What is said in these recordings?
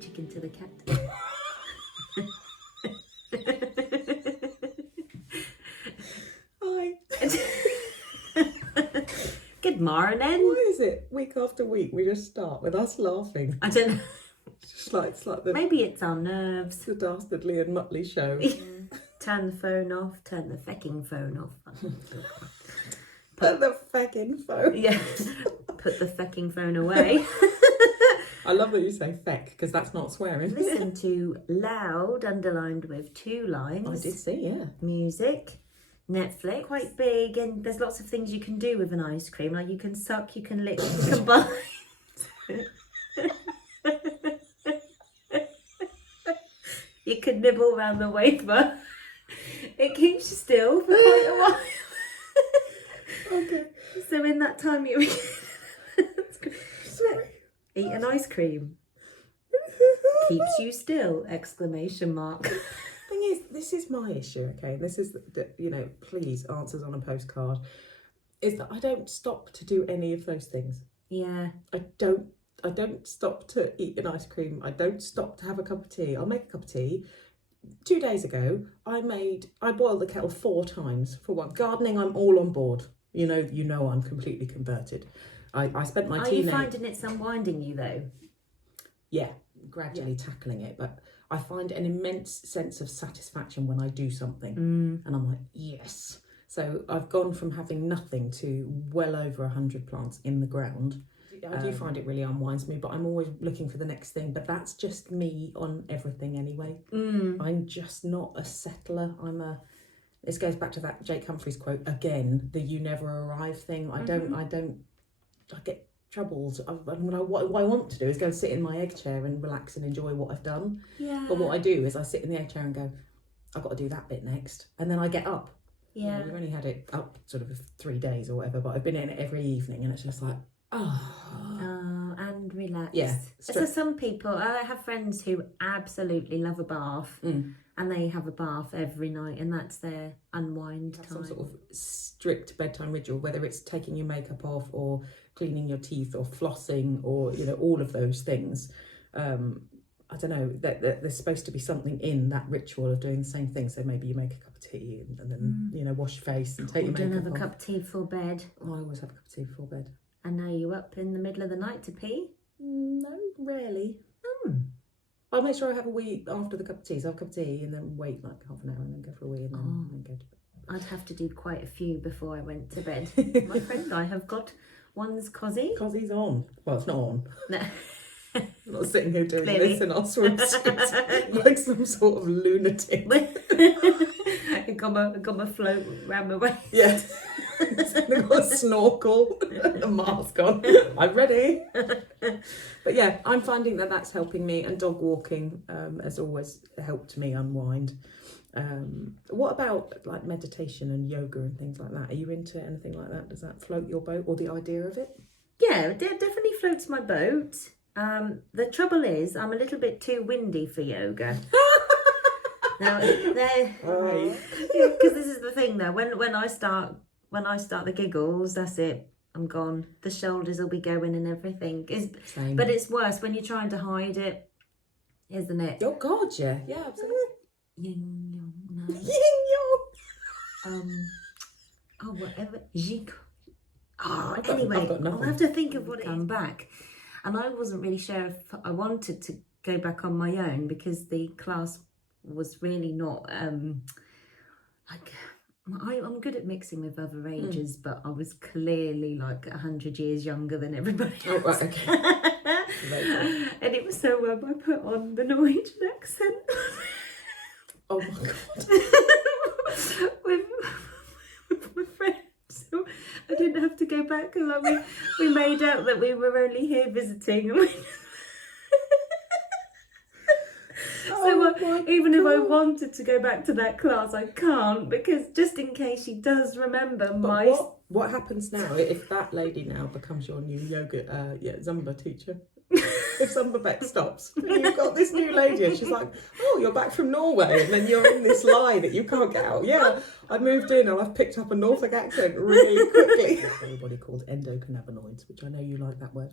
chicken to the cat. Hi. Good morning. Why is it week after week we just start with us laughing? I don't know. It's like the Maybe it's our nerves. the Dastardly and Muttley show. Turn the phone off. Turn the fecking phone off. Put the fecking phone. Yeah. Put the fecking phone away. I love that you say feck because that's not swearing. Listen to loud, underlined with 2 lines. I did see, yeah. Music. Netflix, quite big, and there's lots of things you can do with an ice cream. Like you can suck, you can lick, you can bite. You can nibble around the wafer. It keeps you still for quite a while. Okay. So in that time you Sorry. eat an ice cream. Keeps you still! Exclamation mark. Thing is, this is my issue, okay? This is, please, answers on a postcard. Is that I don't stop to do any of those things. Yeah. I don't stop to eat an ice cream. I don't stop to have a cup of tea. I'll make a cup of tea. 2 days ago, I boiled the kettle 4 times for one. Gardening, I'm all on board. You know I'm completely converted. I spent my Are you finding it's unwinding you though? Yeah, gradually tackling it, but I find an immense sense of satisfaction when I do something, and I'm like, yes. So I've gone from having nothing to well over 100 plants in the ground. I do find it really unwinds me, but I'm always looking for the next thing. But that's just me on everything anyway. I'm just not a settler. This goes back to that Jake Humphries quote again, the "you never arrive" thing. I get troubles. What I want to do is go and sit in my egg chair and relax and enjoy what I've done. Yeah. But what I do is I sit in the egg chair and go, I've got to do that bit next, and then I get up. Yeah. We've only had it up sort of 3 days or whatever, but I've been in it every evening, and it's just like, and relax. Yeah. So some people, I have friends who absolutely love a bath, and they have a bath every night, and that's their unwind time. Some sort of strict bedtime ritual, whether it's taking your makeup off or cleaning your teeth or flossing or all of those things. I don't know, that there's supposed to be something in that ritual of doing the same thing. So maybe you make a cup of tea and then wash your face and take your makeup off. Don't have a cup of tea before bed. Oh, I always have a cup of tea before bed. And are you up in the middle of the night to pee? No, rarely. I'll make sure I have a wee after the cup of tea. So I have a cup of tea and then wait like half an hour and then go for a wee and then go to bed. I'd have to do quite a few before I went to bed. My friend and I have got one's cosy. Cosy's on. Well, it's not on. No. I'm not sitting here doing Clearly. this in our swimsuits like some sort of lunatic. I got my float round my waist. Yeah. I've got a snorkel and a mask on. I'm ready. But yeah, I'm finding that that's helping me, and dog walking has always helped me unwind. What about like meditation and yoga and things like that? Are you into anything like that? Does that float your boat, or the idea of it? Yeah, it definitely floats my boat. The trouble is, I'm a little bit too windy for yoga. Now, because this is the thing though. When I start the giggles, that's it. I'm gone. The shoulders will be going and everything. Same. But it's worse when you're trying to hide it, isn't it? Oh God, yeah, absolutely. Yin yang, no. Yin yang. Whatever. I've Anyway, got nothing. I'll have to think of what it come back. And I wasn't really sure if I wanted to go back on my own because the class was really not I'm good at mixing with other ages, but I was clearly like 100 years younger than everybody else. Oh, right, okay. And it was so I put on the Norwegian accent. Oh my God. with my friends. So I didn't have to go back, and like we made out that we were only here visiting. Even if I wanted to go back to that class, I can't, because just in case she does remember What happens now if that lady now becomes your new yoga, Zumba teacher? If Zumba Bet stops, and you've got this new lady, and she's like, "Oh, you're back from Norway," and then you're in this lie that you can't get out. Yeah, I moved in and I've picked up a Norfolk accent really quickly. Everybody called endocannabinoids, which I know you like that word.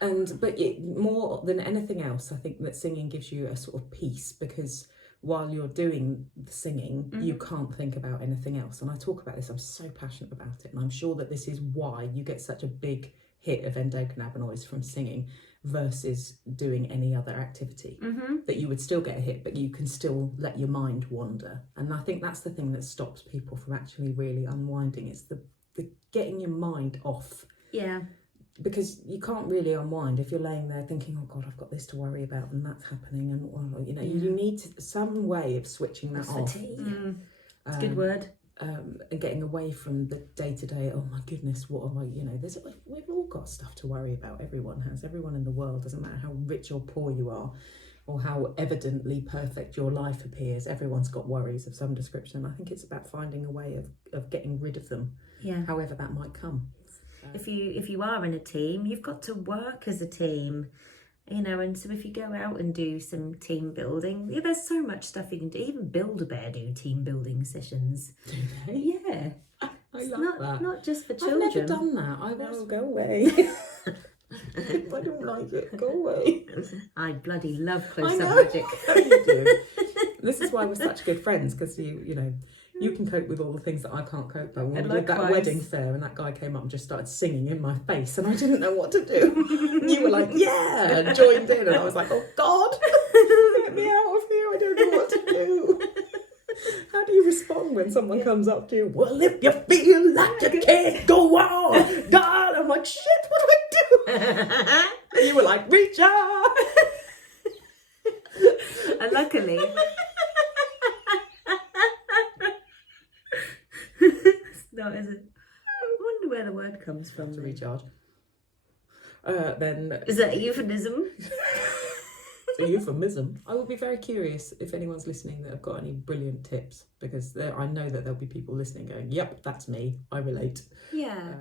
But more than anything else, I think that singing gives you a sort of peace, because while you're doing the singing, you can't think about anything else. And I talk about this, I'm so passionate about it. And I'm sure that this is why you get such a big hit of endocannabinoids from singing versus doing any other activity. That you would still get a hit, but you can still let your mind wander. And I think that's the thing that stops people from actually really unwinding. It's the getting your mind off. Yeah. Because you can't really unwind if you're laying there thinking, oh God, I've got this to worry about and that's happening, and well, you know, you need some way of switching that off. It's a good word. And getting away from the day-to-day, oh my goodness, what am I, you know, we've all got stuff to worry about. Everyone in the world, doesn't matter how rich or poor you are or how evidently perfect your life appears, everyone's got worries of some description. I think it's about finding a way of getting rid of them, however that might come. If you are in a team, you've got to work as a team, you know, and so if you go out and do some team building, there's so much stuff you can do. Even Build-A-Bear do team building sessions. Do they? Yeah. I love that. Not just for children. I've never done that. No, go away. I don't like it. Go away. I bloody love close-up magic. You do. This is why we're such good friends, because you know, you can cope with all the things that I can't cope with. When we did that wedding fair and that guy came up and just started singing in my face and I didn't know what to do. You were like, yeah, and joined in, and I was like, oh God, get me out of here, I don't know what to do. How do you respond when someone comes up to you? Well, if you feel like you can't go on, darling. I'm like, shit, what do I do? And you were like, reach out. And luckily... No, is it? I wonder where the word comes from. To recharge. Then is that a euphemism? It's a euphemism. I would be very curious if anyone's listening that have got any brilliant tips, because I know that there'll be people listening going, "Yep, that's me. I relate." Yeah.